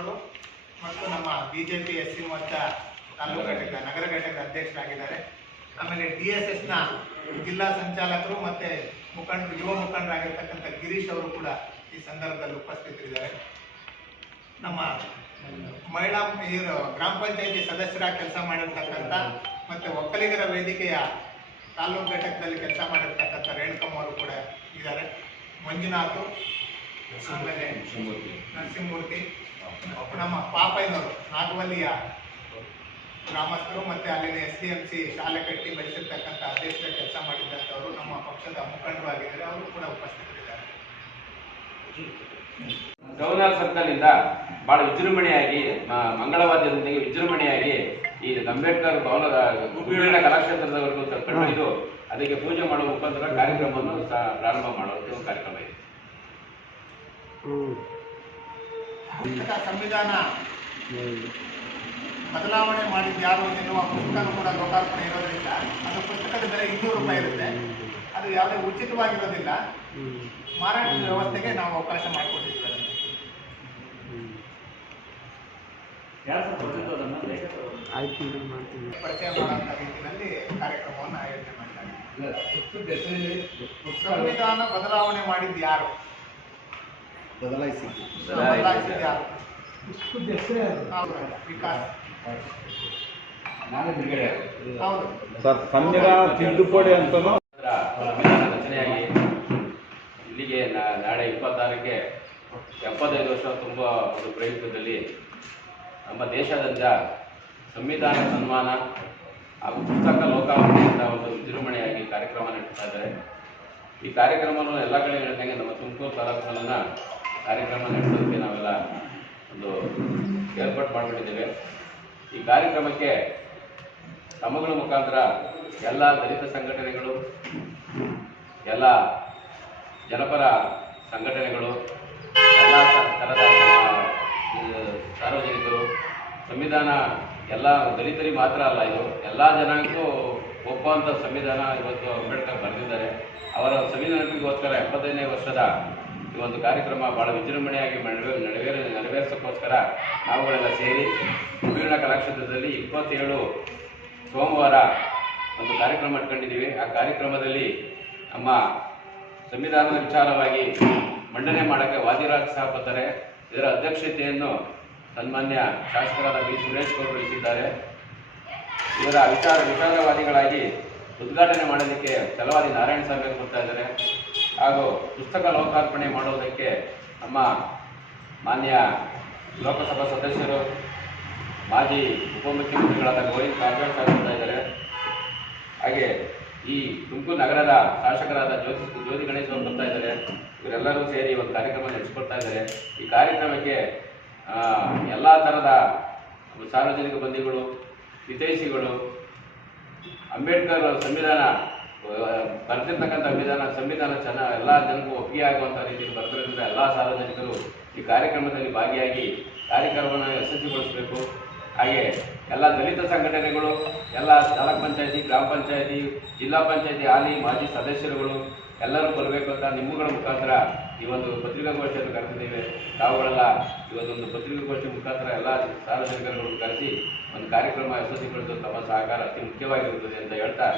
ಅವರು ಮತ್ತು ನಮ್ಮ ಬಿಜೆಪಿ ಎಸ್ಸಿ ಮೋರ್ಚಾ ತಾಲೂಕು ಘಟಕ ನಗರ ಘಟಕದ ಅಧ್ಯಕ್ಷರಾಗಿದ್ದಾರೆ. ಆಮೇಲೆ DSSನ ಜಿಲ್ಲಾ ಸಂಚಾಲಕರು ಮತ್ತು ಮುಖಂಡರು ಯುವ ಮುಖಂಡರಾಗಿರ್ತಕ್ಕಂಥ ಗಿರೀಶ್ ಅವರು ಕೂಡ ಈ ಸಂದರ್ಭದಲ್ಲಿ ಉಪಸ್ಥಿತರಿದ್ದಾರೆ. ನಮ್ಮ ಮಹಿಳಾ ಗ್ರಾಮ ಪಂಚಾಯಿತಿ ಸದಸ್ಯರಾಗಿ ಕೆಲಸ ಮಾಡಿರ್ತಕ್ಕಂಥ ಮತ್ತು ಒಕ್ಕಲಿಗರ ವೇದಿಕೆಯ ತಾಲೂಕು ಘಟಕದಲ್ಲಿ ಕೆಲಸ ಮಾಡಿರ್ತಕ್ಕಂಥ ರೇಣುಕಮ್ಮ ಅವರು ಕೂಡ ಇದ್ದಾರೆ. ಮಂಜುನಾಥ್, ಆಮೇಲೆ ನರಸಿಂಹಮೂರ್ತಿ, ನಮ್ಮ ಪಾಪಯ್ಯನವರು ನಾಗವಲ್ಲಿಯ ಗ್ರಾಮಸ್ಥರು ಮತ್ತು ಅಲ್ಲಿನ SDMC ಶಾಲೆ ಕಟ್ಟಿ ಬೆಳೆಸಿರ್ತಕ್ಕಂಥ ಅಧ್ಯಕ್ಷರ ಕೆಲಸ ಮಾಡಿದ್ದಂಥವರು ನಮ್ಮ ಪಕ್ಷದ ಮುಖಂಡರು ಆಗಿದ್ದಾರೆ. ಅವರು ಕೂಡ ಉಪಸ್ಥಿತರಿದ್ದಾರೆ. ಗೌನಾರ್ ಸರ್ಕಲ್ನಿಂದ ಬಹಳ ವಿಜೃಂಭಣೆಯಾಗಿ ಮಂಗಳವಾದ್ಯದೊಂದಿಗೆ ವಿಜೃಂಭಣೆಯಾಗಿ ಈ ಅಂಬೇಡ್ಕರ್ ಭವನದ ಗುಬ್ಬಿನ ಕಲಾಕ್ಷೇತ್ರದವರೆಗೂ ಕರೆದೊಯ್ದು ಅದಕ್ಕೆ ಪೂಜೆ ಮಾಡುವ ಮುಖಾಂತರ ಕಾರ್ಯಕ್ರಮವನ್ನು ಪ್ರಾರಂಭ ಮಾಡುವಂಥ ಕಾರ್ಯಕ್ರಮ ಇದೆ. ಸಂವಿಧಾನ ಬದಲಾವಣೆ ಮಾಡಿದ್ಯಾರು ಎನ್ನುವ ಪುಸ್ತಕ ಕೂಡ ಲೋಕಾರ್ಪಣೆ ಇರೋದ್ರಿಂದ ಅದು ಪುಸ್ತಕದ ಬೆಲೆ 200 ರೂಪಾಯಿ ಇರುತ್ತೆ. ಅದು ಯಾವುದೇ ಉಚಿತವಾಗಿರೋದಿಲ್ಲ. ಮಾರಾಟದ ವ್ಯವಸ್ಥೆಗೆ ನಾವು ಅವಕಾಶ ಮಾಡಿಕೊಟ್ಟಿದ್ದೀವಿ. ಪರಿಚಯ ಮಾಡುವಂಥ ರೀತಿಯಲ್ಲಿ ಕಾರ್ಯಕ್ರಮವನ್ನು ಆಯೋಜನೆ ಮಾಡಿದ್ದಾರೆ. ಸಂವಿಧಾನ ಬದಲಾವಣೆ ಮಾಡಿದ್ದು ಯಾರು, ಬದಲಾಯಿಸಿದ್ದು ಯಾರು? ವಿಕಾಸ್ ಹೌದು ಸರ್, ಸಂವಿಧಾನ ತಿದ್ದುಪಡಿ ಅಂತ ರಚನೆಯಾಗಿ ಇಲ್ಲಿಗೆ ನಾಳೆ 26ಕ್ಕೆ 75 ವರ್ಷ ತುಂಬ ಒಂದು ಪ್ರಯುಕ್ತದಲ್ಲಿ ನಮ್ಮ ದೇಶಾದ್ಯಂತ ಸಂವಿಧಾನ ಸನ್ಮಾನ ಹಾಗೂ ಪುಸ್ತಕ ಲೋಕಾರ್ಪಣೆಯಿಂದ ಒಂದು ವಿಜೃಂಭಣೆಯಾಗಿ ಕಾರ್ಯಕ್ರಮ ನಡೆಸ್ತಾ ಇದ್ದಾರೆ. ಈ ಕಾರ್ಯಕ್ರಮವನ್ನು ಎಲ್ಲ ಕಡೆ ನಡೆದಂಗೆ ನಮ್ಮ ತುಮಕೂರು ತಾಲೂಕಿನ ಕಾರ್ಯಕ್ರಮ ನಡೆಸೋದಕ್ಕೆ ನಾವೆಲ್ಲ ಒಂದು ಏರ್ಪಾಟ್ ಮಾಡಿಕೊಂಡಿದ್ದೇವೆ. ಈ ಕಾರ್ಯಕ್ರಮಕ್ಕೆ ತಮ್ಮಗಳ ಮುಖಾಂತರ ಎಲ್ಲ ದಲಿತ ಸಂಘಟನೆಗಳು, ಎಲ್ಲ ಜನಪರ ಸಂಘಟನೆಗಳು, ಎಲ್ಲ ಥರದ ಸಾರ್ವಜನಿಕರು, ಸಂವಿಧಾನ ಎಲ್ಲ ದಲಿತರಿಗೆ ಮಾತ್ರ ಅಲ್ಲ, ಇದು ಎಲ್ಲ ಜನಾಂಗಕ್ಕೂ ಒಪ್ಪುವಂಥ ಸಂವಿಧಾನ ಇವತ್ತು ಅಂಬೇಡ್ಕರ್ ಬರೆದಿದ್ದಾರೆ. ಅವರ ಸಂವಿಧಾನಕ್ಕೋಸ್ಕರ 75ನೇ ವರ್ಷದ ಈ ಒಂದು ಕಾರ್ಯಕ್ರಮ ಭಾಳ ವಿಜೃಂಭಣೆಯಾಗಿ ನೆರವೇರಿಸೋಕ್ಕೋಸ್ಕರ ನಾವುಗಳೆಲ್ಲ ಸೇರಿ ಗುಬ್ಬಿನ ಕಲಾಕ್ಷೇತ್ರದಲ್ಲಿ 27 ಸೋಮವಾರ ಒಂದು ಕಾರ್ಯಕ್ರಮ ಇಟ್ಕೊಂಡಿದ್ದೀವಿ. ಆ ಕಾರ್ಯಕ್ರಮದಲ್ಲಿ ನಮ್ಮ ಸಂವಿಧಾನದ ವಿಚಾರವಾಗಿ ಮಂಡನೆ ಮಾಡೋಕ್ಕೆ ವಾದಿರಾಜ್ ಸಹ ಬರ್ತಾರೆ. ಇದರ ಅಧ್ಯಕ್ಷತೆಯನ್ನು ಸನ್ಮಾನ್ಯ ಶಾಸಕರಾದ ಬಿ ಸುರೇಶ್ ಗೌಡರು ವಹಿಸಿದ್ದಾರೆ. ಇವರ ವಿಚಾರವಾದಿಗಳಾಗಿ ಉದ್ಘಾಟನೆ ಮಾಡೋದಕ್ಕೆ ಛಲವಾದಿ ನಾರಾಯಣ ಸ್ವಾಮಿ ಬರ್ತಾ ಇದ್ದಾರೆ. ಹಾಗೂ ಪುಸ್ತಕ ಲೋಕಾರ್ಪಣೆ ಮಾಡೋದಕ್ಕೆ ನಮ್ಮ ಮಾನ್ಯ ಲೋಕಸಭಾ ಸದಸ್ಯರು, ಮಾಜಿ ಉಪಮುಖ್ಯಮಂತ್ರಿಗಳಾದ ಗೋವಿಂದ ಕಾರಜೋಳ ಸಹ ಬರ್ತಾ ಇದ್ದಾರೆ. ಹಾಗೆ ಈ ತುಮಕೂರು ನಗರದ ಶಾಸಕರಾದ ಜ್ಯೋತಿ ಗಣೇಶ್ ಅವರು ಬರ್ತಾ ಇದ್ದಾರೆ. ಇವರೆಲ್ಲರೂ ಸೇರಿ ಒಂದು ಕಾರ್ಯಕ್ರಮ ನಡೆಸಿಕೊಡ್ತಾ ಇದ್ದಾರೆ. ಈ ಕಾರ್ಯಕ್ರಮಕ್ಕೆ ಎಲ್ಲ ಥರದ ಸಾರ್ವಜನಿಕ ಬಂಧುಗಳು, ಹಿತೈಷಿಗಳು, ಅಂಬೇಡ್ಕರ್ ಸಂವಿಧಾನ ಬರೆದಿರ್ತಕ್ಕಂಥ ಸಂವಿಧಾನ ಎಲ್ಲ ಜನಕ್ಕೂ ಒಪ್ಪಿಗೆ ಆಗುವಂಥ ರೀತಿಯಲ್ಲಿ ಬರೆದಿರೋದ್ರಿಂದ ಎಲ್ಲ ಸಾರ್ವಜನಿಕರು ಈ ಕಾರ್ಯಕ್ರಮದಲ್ಲಿ ಭಾಗಿಯಾಗಿ ಕಾರ್ಯಕ್ರಮವನ್ನು ಯಶಸ್ವಿಗೊಳಿಸಬೇಕು. ಹಾಗೆ ಎಲ್ಲ ದಲಿತ ಸಂಘಟನೆಗಳು, ಎಲ್ಲ ತಾಲೂಕ್ ಪಂಚಾಯತಿ, ಗ್ರಾಮ ಪಂಚಾಯತಿ, ಜಿಲ್ಲಾ ಪಂಚಾಯತಿ ಹಾಲಿ ಮಾಜಿ ಸದಸ್ಯರುಗಳು ಎಲ್ಲರೂ ಬರಬೇಕು ಅಂತ ನಿಮ್ಮಗಳ ಮುಖಾಂತರ ಈ ಒಂದು ಪತ್ರಿಕಾಗೋಷ್ಠಿಯನ್ನು ಕರೆದಿದ್ದೇವೆ. ತಾವುಗಳೆಲ್ಲ ಇವತ್ತೊಂದು ಪತ್ರಿಕಾಗೋಷ್ಠಿ ಮುಖಾಂತರ ಎಲ್ಲ ಸಾರ್ವಜನಿಕರುಗಳನ್ನು ಕರೆಸಿ ಒಂದು ಕಾರ್ಯಕ್ರಮ ಯಶಸ್ವಿಗೊಳಿಸಲು ತಮ್ಮ ಸಹಕಾರ ಅತಿ ಮುಖ್ಯವಾಗಿರುತ್ತದೆ ಅಂತ ಹೇಳ್ತಾ